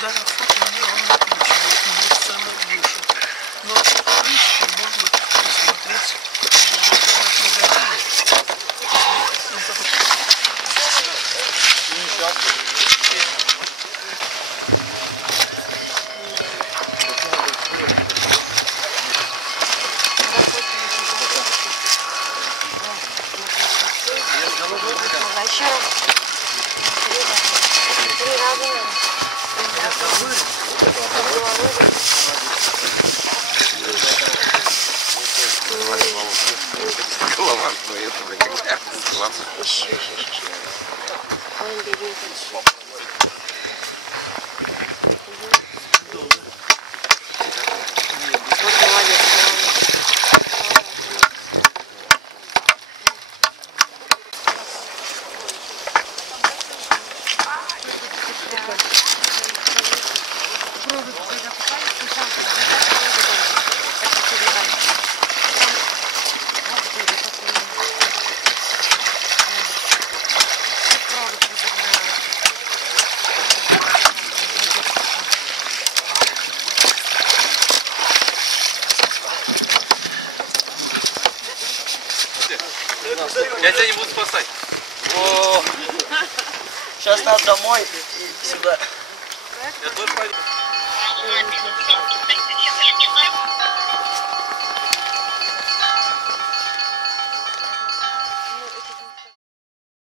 Да, фото мне он выключил, не ценных душек. Но еще можно посмотреть. Еще раз. 3 раза. Голова, но это никогда. Еще. Он бедный. Вот молодец. Я тебя не буду спасать. О, сейчас надо домой и сюда. Я тоже пойду.